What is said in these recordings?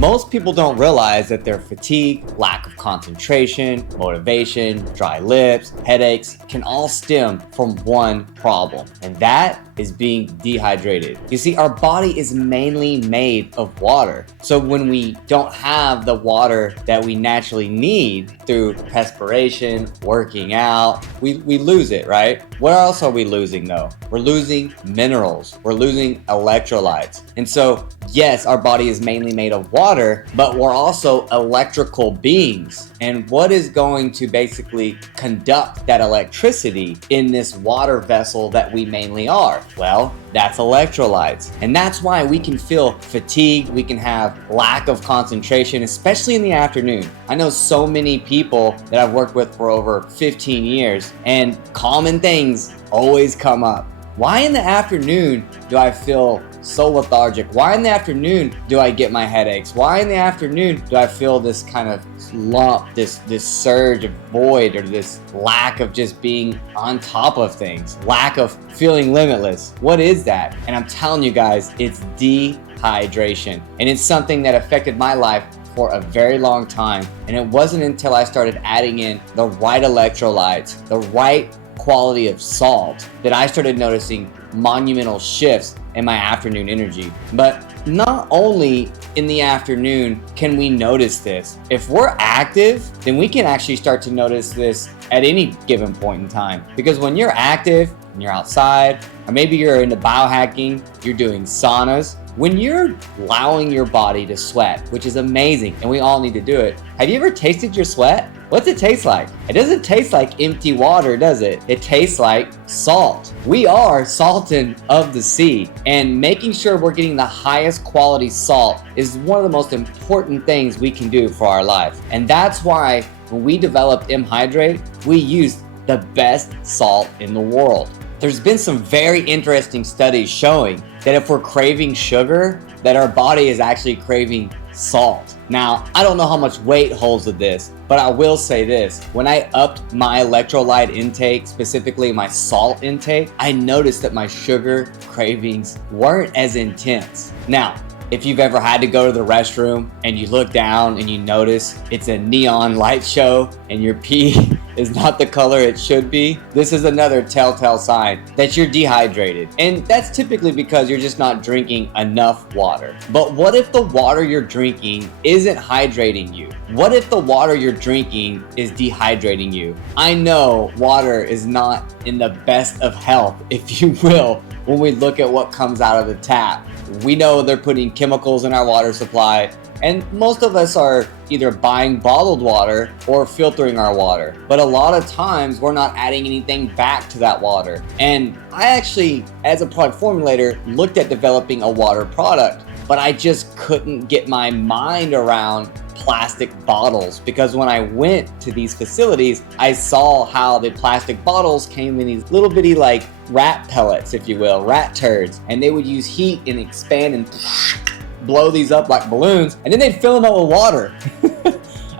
Most people don't realize that their fatigue, lack of concentration, motivation, dry lips, headaches can all stem from one problem, and that is being dehydrated. You see, our body is mainly made of water. So when we don't have the water that we naturally need through perspiration, working out, we lose it, right? What else are we losing though? We're losing minerals, we're losing electrolytes. And so, yes, our body is mainly made of water, but we're also electrical beings. And what is going to basically conduct that electricity in this water vessel that we mainly are? Well, that's electrolytes. And that's why we can feel fatigued, we can have lack of concentration, especially in the afternoon. I know so many people that I've worked with for over 15 years, and common things always come up. Why in the afternoon do I feel so lethargic? Why in the afternoon do I get my headaches? Why in the afternoon do I feel this kind of lump, this surge of void, or this lack of just being on top of things, lack of feeling limitless? What is that? And I'm telling you guys, it's dehydration. And it's something that affected my life for a very long time. And it wasn't until I started adding in the right electrolytes, the right quality of salt, that I started noticing monumental shifts in my afternoon energy. But not only in the afternoon can we notice this. If we're active, then we can actually start to notice this at any given point in time. Because when you're active and you're outside, or maybe you're into biohacking, you're doing saunas, when you're allowing your body to sweat, which is amazing, and we all need to do it. Have you ever tasted your sweat? What's it taste like? It doesn't taste like empty water, does it? It tastes like salt. We are saltin of the sea, and making sure we're getting the highest quality salt is one of the most important things we can do for our life. And that's why when we developed Hydrate, we used the best salt in the world. There's been some very interesting studies showing that if we're craving sugar, that our body is actually craving salt. Now, I don't know how much weight holds with this, but I will say this. When I upped my electrolyte intake, specifically my salt intake, I noticed that my sugar cravings weren't as intense. Now, if you've ever had to go to the restroom and you look down and you notice it's a neon light show and your pee is not the color it should be, this is another telltale sign that you're dehydrated. And that's typically because you're just not drinking enough water. But what if the water you're drinking isn't hydrating you? What if the water you're drinking is dehydrating you? I know water is not in the best of health, if you will, when we look at what comes out of the tap. We know they're putting chemicals in our water supply, and most of us are either buying bottled water or filtering our water. But a lot of times we're not adding anything back to that water. And I actually, as a product formulator, looked at developing a water product, but I just couldn't get my mind around plastic bottles, because when I went to these facilities, I saw how the plastic bottles came in these little bitty like rat pellets, if you will, rat turds, and they would use heat and expand and blow these up like balloons, and then they'd fill them up with water.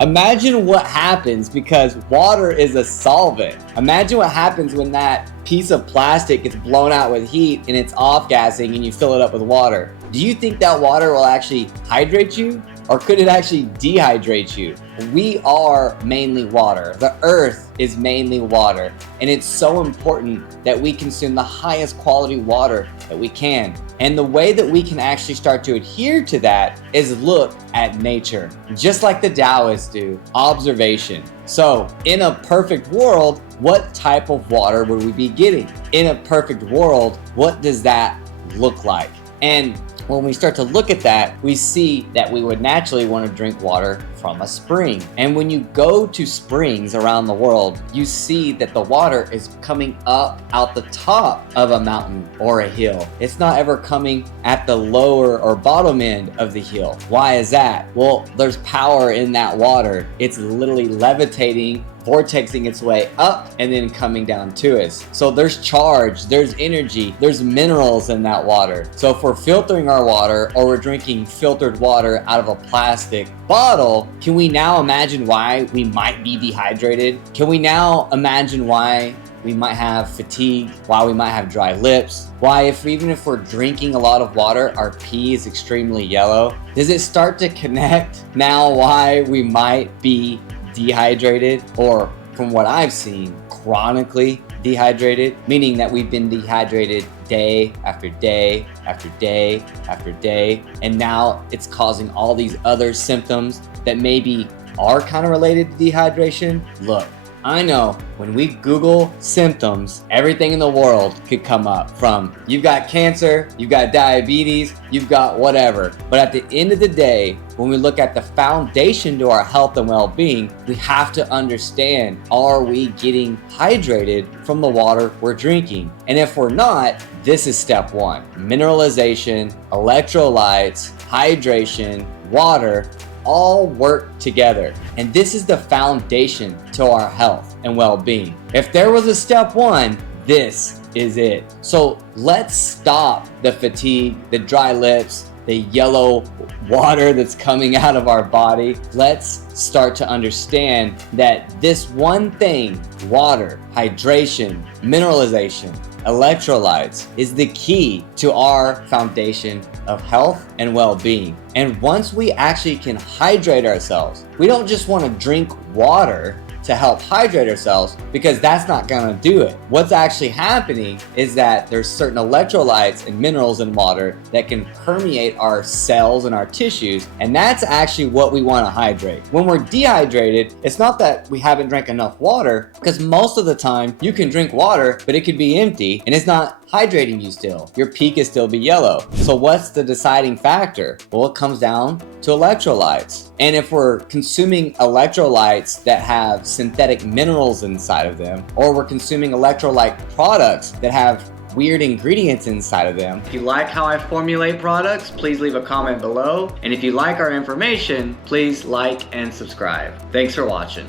Imagine what happens, because water is a solvent. Imagine what happens when that piece of plastic gets blown out with heat and it's off-gassing and you fill it up with water. Do you think that water will actually hydrate you? Or could it actually dehydrate you? We are mainly water. The earth is mainly water. And it's so important that we consume the highest quality water that we can. And the way that we can actually start to adhere to that is look at nature. Just like the Taoists do, observation. So in a perfect world, what type of water would we be getting? In a perfect world, what does that look like? And when we start to look at that, we see that we would naturally want to drink water from a spring. And when you go to springs around the world, you see that the water is coming up out the top of a mountain or a hill. It's not ever coming at the lower or bottom end of the hill. Why is that? Well, there's power in that water. It's literally levitating, vortexing its way up and then coming down to us. So there's charge, there's energy, there's minerals in that water. So if we're filtering our water or we're drinking filtered water out of a plastic bottle, can we now imagine why we might be dehydrated? Can we now imagine why we might have fatigue, why we might have dry lips, why even if we're drinking a lot of water, our pee is extremely yellow. Does it start to connect now why we might be dehydrated, or from what I've seen, chronically dehydrated, meaning that we've been dehydrated day after day after day after day, and now it's causing all these other symptoms that maybe are kind of related to dehydration? Look, I know when we Google symptoms, everything in the world could come up, from you've got cancer, you've got diabetes, you've got whatever. But at the end of the day, when we look at the foundation to our health and well-being, we have to understand, are we getting hydrated from the water we're drinking? And if we're not, this is step one. Mineralization, electrolytes, hydration, water, all work together. And this is the foundation to our health and well-being. If there was a step one, this is it. So let's stop the fatigue, the dry lips, the yellow water that's coming out of our body. Let's start to understand that this one thing, water, hydration, mineralization, electrolytes, is the key to our foundation of health and well-being. And once we actually can hydrate ourselves, we don't just want to drink water to help hydrate ourselves, because that's not going to do it. What's actually happening is that there's certain electrolytes and minerals in water that can permeate our cells and our tissues, and that's actually what we want to hydrate. When we're dehydrated, it's not that we haven't drank enough water, because most of the time you can drink water, but it could be empty and it's not hydrating you still. Your pee could still be yellow. So what's the deciding factor? Well, it comes down to electrolytes. And if we're consuming electrolytes that have synthetic minerals inside of them, or we're consuming electrolyte products that have weird ingredients inside of them. If you like how I formulate products, please leave a comment below. And if you like our information, please like and subscribe. Thanks for watching.